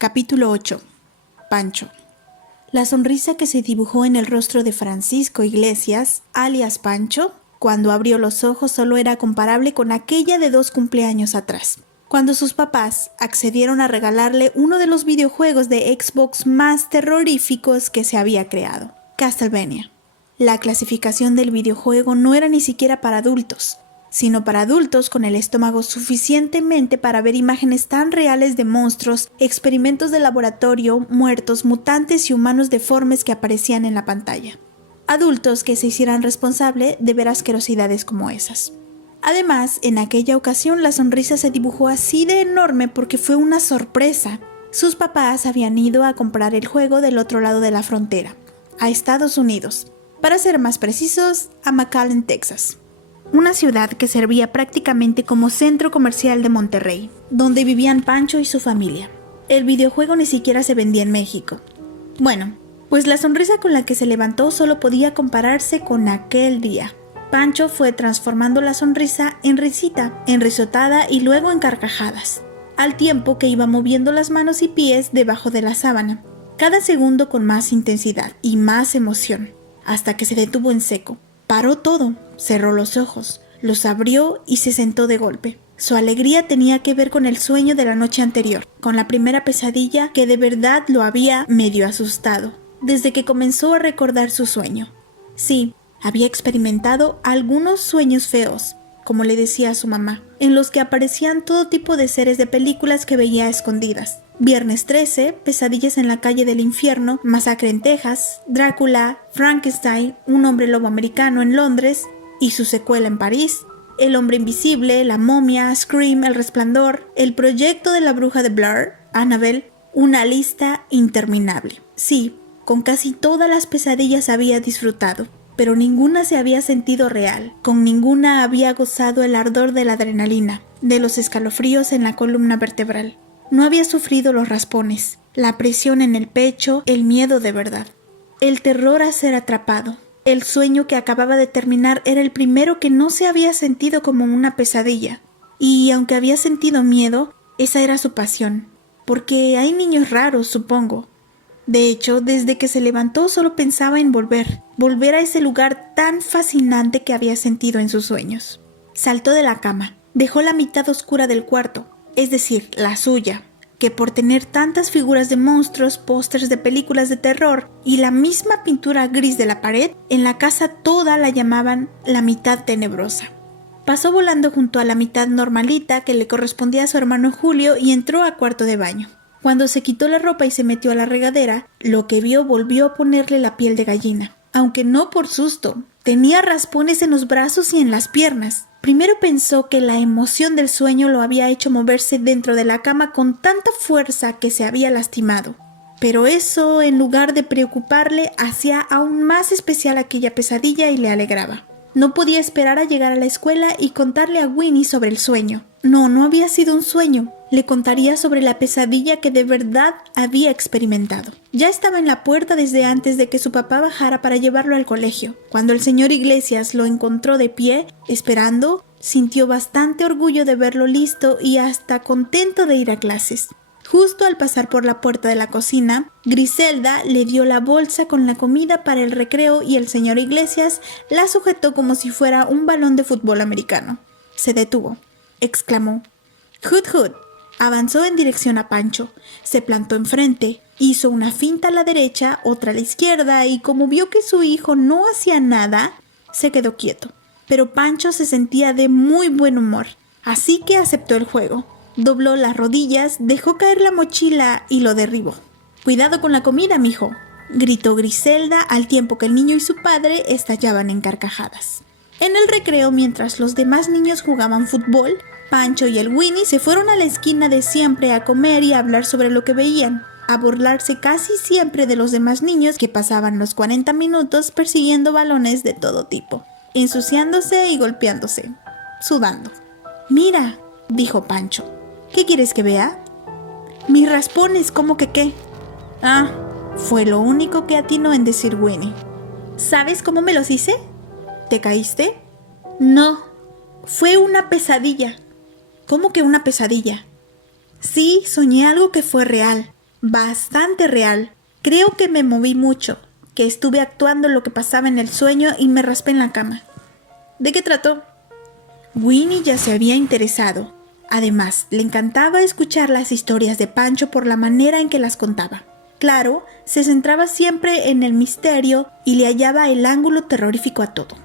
Capítulo 8. Pancho. La sonrisa que se dibujó en el rostro de Francisco Iglesias, alias Pancho, cuando abrió los ojos solo era comparable con aquella de 2 cumpleaños atrás, cuando sus papás accedieron a regalarle uno de los videojuegos de Xbox más terroríficos que se había creado, Castlevania. La clasificación del videojuego no era ni siquiera para adultos, sino para adultos con el estómago suficientemente para ver imágenes tan reales de monstruos, experimentos de laboratorio, muertos, mutantes y humanos deformes que aparecían en la pantalla. Adultos que se hicieran responsable de ver asquerosidades como esas. Además, en aquella ocasión la sonrisa se dibujó así de enorme porque fue una sorpresa. Sus papás habían ido a comprar el juego del otro lado de la frontera, a Estados Unidos. Para ser más precisos, a McAllen, Texas. Una ciudad que servía prácticamente como centro comercial de Monterrey, donde vivían Pancho y su familia. El videojuego ni siquiera se vendía en México. Bueno, pues la sonrisa con la que se levantó solo podía compararse con aquel día. Pancho fue transformando la sonrisa en risita, en risotada y luego en carcajadas, al tiempo que iba moviendo las manos y pies debajo de la sábana, cada segundo con más intensidad y más emoción, hasta que se detuvo en seco. Paró todo, cerró los ojos, los abrió y se sentó de golpe. Su alegría tenía que ver con el sueño de la noche anterior, con la primera pesadilla que de verdad lo había medio asustado, desde que comenzó a recordar su sueño. Sí, había experimentado algunos sueños feos, como le decía a su mamá, en los que aparecían todo tipo de seres de películas que veía a escondidas. Viernes 13, Pesadillas en la calle del infierno, Masacre en Texas, Drácula, Frankenstein, Un hombre lobo americano en Londres y su secuela en París, El hombre invisible, La momia, Scream, El resplandor, El proyecto de la bruja de Blair, Annabelle, una lista interminable. Sí, con casi todas las pesadillas había disfrutado, pero ninguna se había sentido real, con ninguna había gozado el ardor de la adrenalina, de los escalofríos en la columna vertebral. No había sufrido los raspones, la presión en el pecho, el miedo de verdad. El terror a ser atrapado. El sueño que acababa de terminar era el primero que no se había sentido como una pesadilla. Y aunque había sentido miedo, esa era su pasión. Porque hay niños raros, supongo. De hecho, desde que se levantó solo pensaba en volver a ese lugar tan fascinante que había sentido en sus sueños. Saltó de la cama, dejó la mitad oscura del cuarto, es decir, la suya, que por tener tantas figuras de monstruos, pósters de películas de terror y la misma pintura gris de la pared, en la casa toda la llamaban la mitad tenebrosa. Pasó volando junto a la mitad normalita que le correspondía a su hermano Julio y entró a cuarto de baño. Cuando se quitó la ropa y se metió a la regadera, lo que vio volvió a ponerle la piel de gallina, aunque no por susto. Tenía raspones en los brazos y en las piernas. Primero pensó que la emoción del sueño lo había hecho moverse dentro de la cama con tanta fuerza que se había lastimado. Pero eso, en lugar de preocuparle, hacía aún más especial aquella pesadilla y le alegraba. No podía esperar a llegar a la escuela y contarle a Winnie sobre el sueño. No había sido un sueño. Le contaría sobre la pesadilla que de verdad había experimentado. Ya estaba en la puerta desde antes de que su papá bajara para llevarlo al colegio. Cuando el señor Iglesias lo encontró de pie, esperando, sintió bastante orgullo de verlo listo y hasta contento de ir a clases. Justo al pasar por la puerta de la cocina, Griselda le dio la bolsa con la comida para el recreo y el señor Iglesias la sujetó como si fuera un balón de fútbol americano. Se detuvo. Exclamó: "Hood, hood". Avanzó en dirección a Pancho, se plantó enfrente, hizo una finta a la derecha, otra a la izquierda y como vio que su hijo no hacía nada, se quedó quieto. Pero Pancho se sentía de muy buen humor, así que aceptó el juego. Dobló las rodillas, dejó caer la mochila y lo derribó. «Cuidado con la comida, mijo», gritó Griselda al tiempo que el niño y su padre estallaban en carcajadas. En el recreo, mientras los demás niños jugaban fútbol, Pancho y el Winnie se fueron a la esquina de siempre a comer y a hablar sobre lo que veían, a burlarse casi siempre de los demás niños que pasaban los 40 minutos persiguiendo balones de todo tipo, ensuciándose y golpeándose, sudando. «Mira», dijo Pancho. «¿Qué quieres que vea?» «Mis raspones, ¿cómo que qué?» «Ah», fue lo único que atinó en decir Winnie. «¿Sabes cómo me los hice?» «¿Te caíste?» «No, fue una pesadilla». «¿Cómo que una pesadilla?» «Sí, soñé algo que fue real. bastante real. Creo que me moví mucho, que estuve actuando lo que pasaba en el sueño y me raspé en la cama. ¿De qué trató? Winnie ya se había interesado. Además, le encantaba escuchar las historias de Pancho por la manera en que las contaba. Claro, se centraba siempre en el misterio y le hallaba el ángulo terrorífico a todo.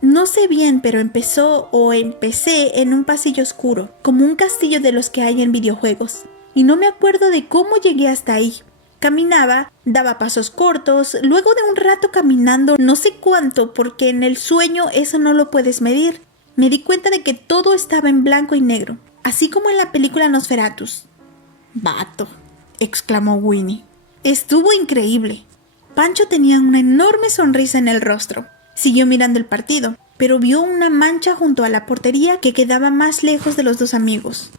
No sé bien, pero empecé en un pasillo oscuro, como un castillo de los que hay en videojuegos. Y no me acuerdo de cómo llegué hasta ahí. Caminaba, daba pasos cortos, luego de un rato caminando no sé cuánto, porque en el sueño eso no lo puedes medir. Me di cuenta de que todo estaba en blanco y negro, así como en la película Nosferatus. «Vato», exclamó Winnie. Estuvo increíble. Pancho tenía una enorme sonrisa en el rostro. Siguió mirando el partido, pero vio una mancha junto a la portería que quedaba más lejos de los dos amigos.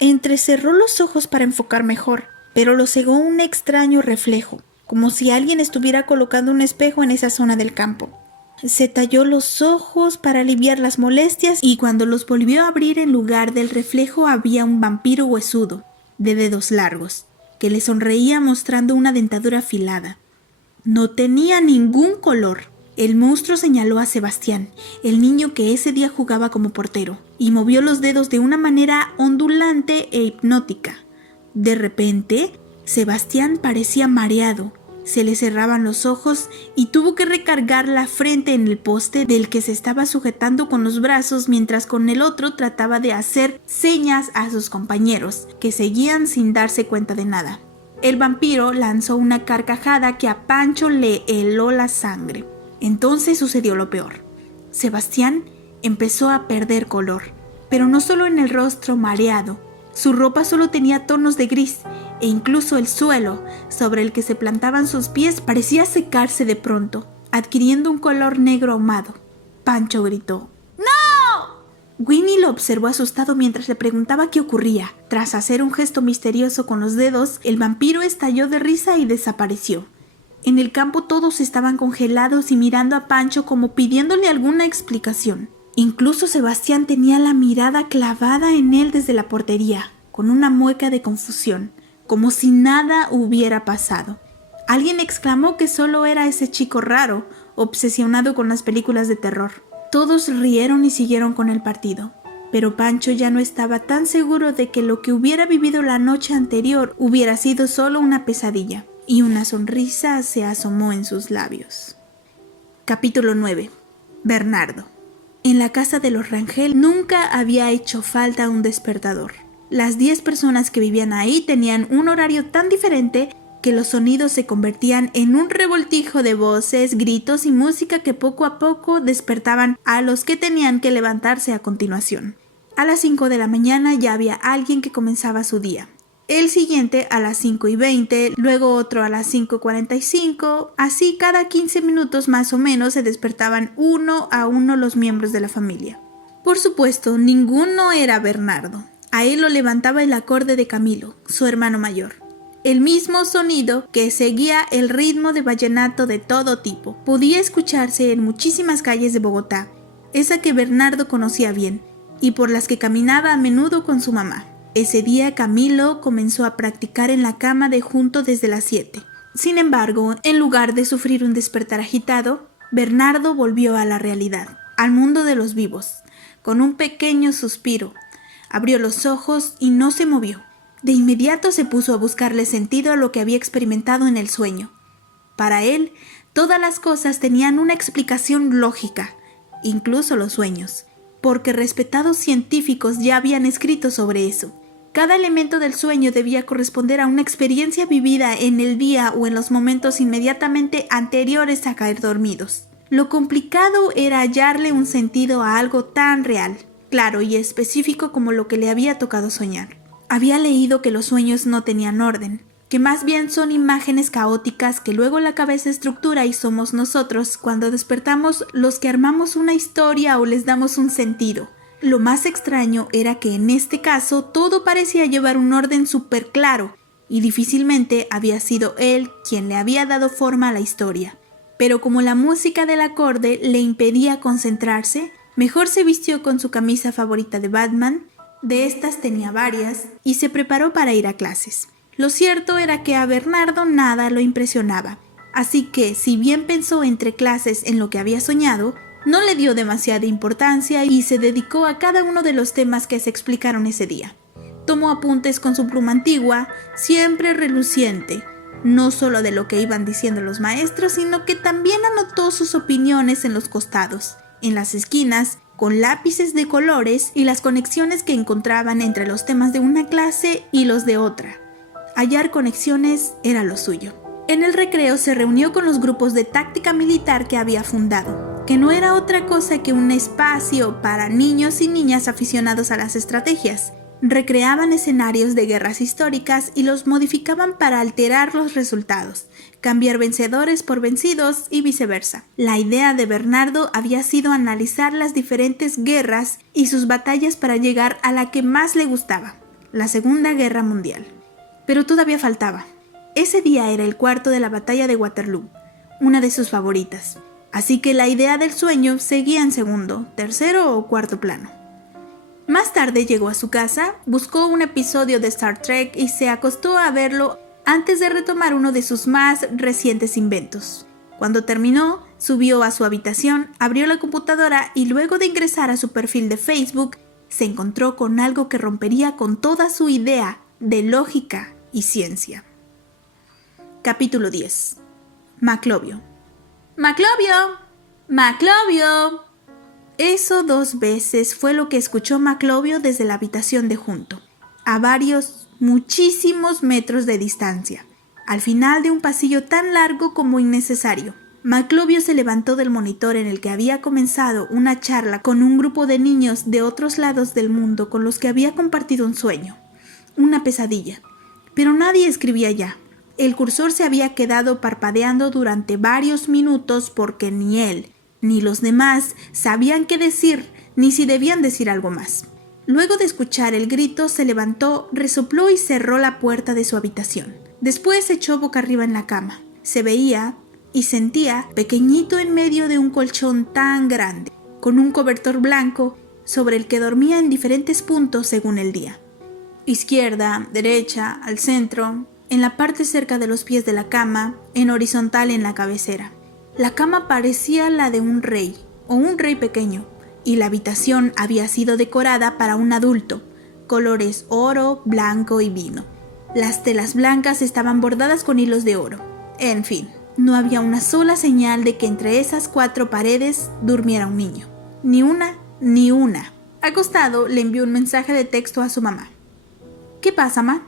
Entrecerró los ojos para enfocar mejor, pero lo cegó un extraño reflejo, como si alguien estuviera colocando un espejo en esa zona del campo. Se talló los ojos para aliviar las molestias y cuando los volvió a abrir, en lugar del reflejo había un vampiro huesudo, de dedos largos, que le sonreía mostrando una dentadura afilada. No tenía ningún color. El monstruo señaló a Sebastián, el niño que ese día jugaba como portero, y movió los dedos de una manera ondulante e hipnótica. De repente, Sebastián parecía mareado, se le cerraban los ojos y tuvo que recargar la frente en el poste del que se estaba sujetando con los brazos mientras con el otro trataba de hacer señas a sus compañeros, que seguían sin darse cuenta de nada. El vampiro lanzó una carcajada que a Pancho le heló la sangre. Entonces sucedió lo peor. Sebastián empezó a perder color, pero no solo en el rostro mareado. Su ropa solo tenía tonos de gris e incluso el suelo sobre el que se plantaban sus pies parecía secarse de pronto, adquiriendo un color negro ahumado. Pancho gritó: ¡No! Winnie lo observó asustado mientras le preguntaba qué ocurría. Tras hacer un gesto misterioso con los dedos, el vampiro estalló de risa y desapareció. En el campo todos estaban congelados y mirando a Pancho como pidiéndole alguna explicación. Incluso Sebastián tenía la mirada clavada en él desde la portería, con una mueca de confusión, como si nada hubiera pasado. Alguien exclamó que solo era ese chico raro, obsesionado con las películas de terror. Todos rieron y siguieron con el partido, pero Pancho ya no estaba tan seguro de que lo que hubiera vivido la noche anterior hubiera sido solo una pesadilla, y una sonrisa se asomó en sus labios. Capítulo 9. Bernardo. En la casa de los Rangel nunca había hecho falta un despertador. Las 10 personas que vivían ahí tenían un horario tan diferente que los sonidos se convertían en un revoltijo de voces, gritos y música que poco a poco despertaban a los que tenían que levantarse a continuación. A las 5 de la mañana ya había alguien que comenzaba su día. El siguiente a las 5:20, luego otro a las 5:45, así cada 15 minutos más o menos se despertaban uno a uno los miembros de la familia. Por supuesto, ninguno era Bernardo. A él lo levantaba el acorde de Camilo, su hermano mayor. El mismo sonido que seguía el ritmo de vallenato de todo tipo. Podía escucharse en muchísimas calles de Bogotá, esa que Bernardo conocía bien, y por las que caminaba a menudo con su mamá. Ese día Camilo comenzó a practicar en la cama de junto desde las 7. Sin embargo, en lugar de sufrir un despertar agitado, Bernardo volvió a la realidad, al mundo de los vivos. Con un pequeño suspiro, abrió los ojos y no se movió. De inmediato se puso a buscarle sentido a lo que había experimentado en el sueño. Para él, todas las cosas tenían una explicación lógica, incluso los sueños, porque respetados científicos ya habían escrito sobre eso. Cada elemento del sueño debía corresponder a una experiencia vivida en el día o en los momentos inmediatamente anteriores a caer dormidos. Lo complicado era hallarle un sentido a algo tan real, claro y específico como lo que le había tocado soñar. Había leído que los sueños no tenían orden, que más bien son imágenes caóticas que luego la cabeza estructura y somos nosotros, cuando despertamos, los que armamos una historia o les damos un sentido. Lo más extraño era que en este caso todo parecía llevar un orden súper claro y difícilmente había sido él quien le había dado forma a la historia. Pero como la música del acorde le impedía concentrarse, mejor se vistió con su camisa favorita de Batman, de estas tenía varias, y se preparó para ir a clases. Lo cierto era que a Bernardo nada lo impresionaba, así que si bien pensó entre clases en lo que había soñado, no le dio demasiada importancia y se dedicó a cada uno de los temas que se explicaron ese día. Tomó apuntes con su pluma antigua, siempre reluciente, no solo de lo que iban diciendo los maestros, sino que también anotó sus opiniones en los costados, en las esquinas, con lápices de colores y las conexiones que encontraban entre los temas de una clase y los de otra. Hallar conexiones era lo suyo. En el recreo se reunió con los grupos de táctica militar que había fundado, que no era otra cosa que un espacio para niños y niñas aficionados a las estrategias. Recreaban escenarios de guerras históricas y los modificaban para alterar los resultados, cambiar vencedores por vencidos y viceversa. La idea de Bernardo había sido analizar las diferentes guerras y sus batallas para llegar a la que más le gustaba, la Segunda Guerra Mundial. Pero todavía faltaba. Ese día era el cuarto de la batalla de Waterloo, una de sus favoritas. Así que la idea del sueño seguía en segundo, tercero o cuarto plano. Más tarde llegó a su casa, buscó un episodio de Star Trek y se acostó a verlo antes de retomar uno de sus más recientes inventos. Cuando terminó, subió a su habitación, abrió la computadora y luego de ingresar a su perfil de Facebook, se encontró con algo que rompería con toda su idea de lógica y ciencia. Capítulo 10. Maclovio. ¡Maclovio! ¡Maclovio! Eso 2 veces fue lo que escuchó Maclovio desde la habitación de junto, a muchísimos metros de distancia, al final de un pasillo tan largo como innecesario. Maclovio se levantó del monitor en el que había comenzado una charla con un grupo de niños de otros lados del mundo con los que había compartido un sueño, una pesadilla. Pero nadie escribía ya. El cursor se había quedado parpadeando durante varios minutos porque ni él ni los demás sabían qué decir, ni si debían decir algo más. Luego de escuchar el grito, se levantó, resopló y cerró la puerta de su habitación. Después se echó boca arriba en la cama. Se veía y sentía pequeñito en medio de un colchón tan grande, con un cobertor blanco sobre el que dormía en diferentes puntos según el día. Izquierda, derecha, al centro, en la parte cerca de los pies de la cama, en horizontal en la cabecera. La cama parecía la de un rey, o un rey pequeño, y la habitación había sido decorada para un adulto, colores oro, blanco y vino. Las telas blancas estaban bordadas con hilos de oro. En fin, no había una sola señal de que entre esas 4 paredes durmiera un niño. Ni una, ni una. Acostado, le envió un mensaje de texto a su mamá. ¿Qué pasa, ma?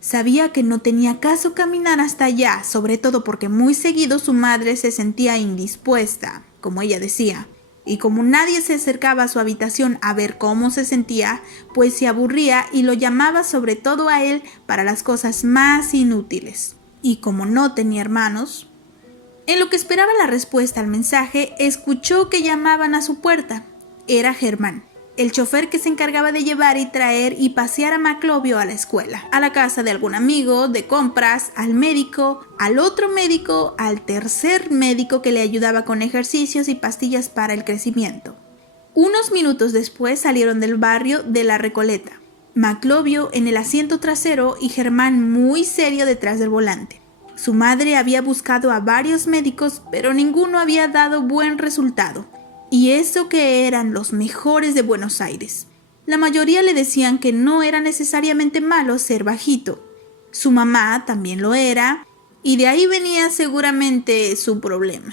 Sabía que no tenía caso caminar hasta allá, sobre todo porque muy seguido su madre se sentía indispuesta, como ella decía, y como nadie se acercaba a su habitación a ver cómo se sentía, pues se aburría y lo llamaba sobre todo a él para las cosas más inútiles. Y como no tenía hermanos, en lo que esperaba la respuesta al mensaje, escuchó que llamaban a su puerta. Era Germán, el chofer que se encargaba de llevar y traer y pasear a Maclovio a la escuela, a la casa de algún amigo, de compras, al médico, al otro médico, al tercer médico que le ayudaba con ejercicios y pastillas para el crecimiento. Unos minutos después salieron del barrio de La Recoleta, Maclovio en el asiento trasero y Germán muy serio detrás del volante. Su madre había buscado a varios médicos, pero ninguno había dado buen resultado. Y eso que eran los mejores de Buenos Aires. La mayoría le decían que no era necesariamente malo ser bajito. Su mamá también lo era, y de ahí venía seguramente su problema.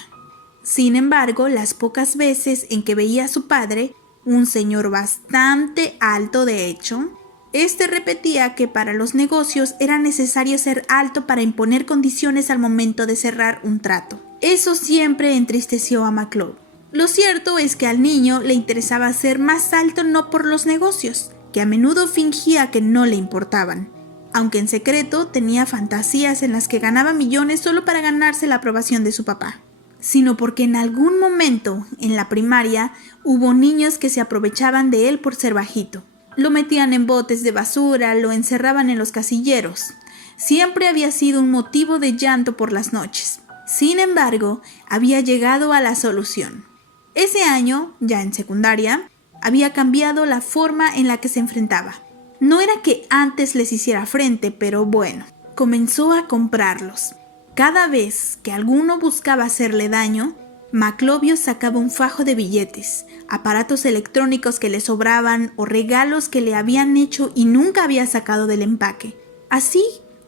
Sin embargo, las pocas veces en que veía a su padre, un señor bastante alto de hecho, este repetía que para los negocios era necesario ser alto para imponer condiciones al momento de cerrar un trato. Eso siempre entristeció a Maclovio. Lo cierto es que al niño le interesaba ser más alto no por los negocios, que a menudo fingía que no le importaban, aunque en secreto tenía fantasías en las que ganaba millones solo para ganarse la aprobación de su papá, sino porque en algún momento en la primaria hubo niños que se aprovechaban de él por ser bajito. Lo metían en botes de basura, lo encerraban en los casilleros. Siempre había sido un motivo de llanto por las noches. Sin embargo, había llegado a la solución. Ese año, ya en secundaria, había cambiado la forma en la que se enfrentaba. No era que antes les hiciera frente, pero bueno, comenzó a comprarlos. Cada vez que alguno buscaba hacerle daño, Maclovio sacaba un fajo de billetes, aparatos electrónicos que le sobraban o regalos que le habían hecho y nunca había sacado del empaque. Así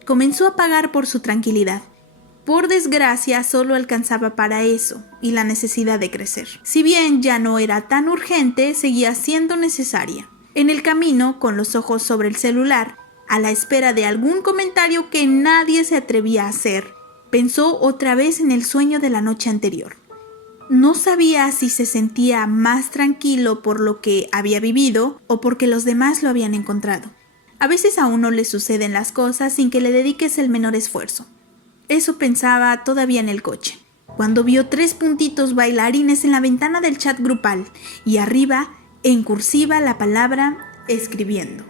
comenzó a pagar por su tranquilidad. Por desgracia, solo alcanzaba para eso y la necesidad de crecer. Si bien ya no era tan urgente, seguía siendo necesaria. En el camino, con los ojos sobre el celular, a la espera de algún comentario que nadie se atrevía a hacer, pensó otra vez en el sueño de la noche anterior. No sabía si se sentía más tranquilo por lo que había vivido o porque los demás lo habían encontrado. A veces a uno le suceden las cosas sin que le dediques el menor esfuerzo. Eso pensaba todavía en el coche, cuando vio 3 puntitos bailarines en la ventana del chat grupal y arriba, en cursiva, la palabra escribiendo.